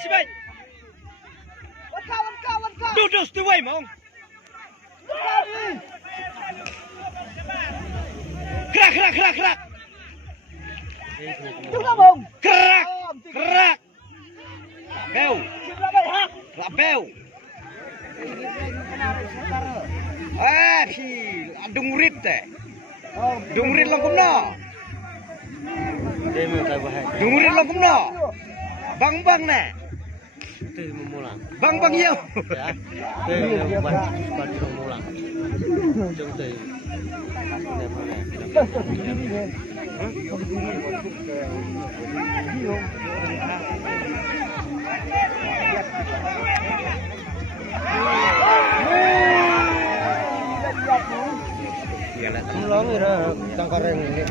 Simbai. Duduk setuai mong. Kerak. Juga bông. Kerak. Bel. Dungurit teh. Dungurit langkumna. Dungurit langkumna. Bang nè. Bang yêu. Long rồi đó, đang có rèn này.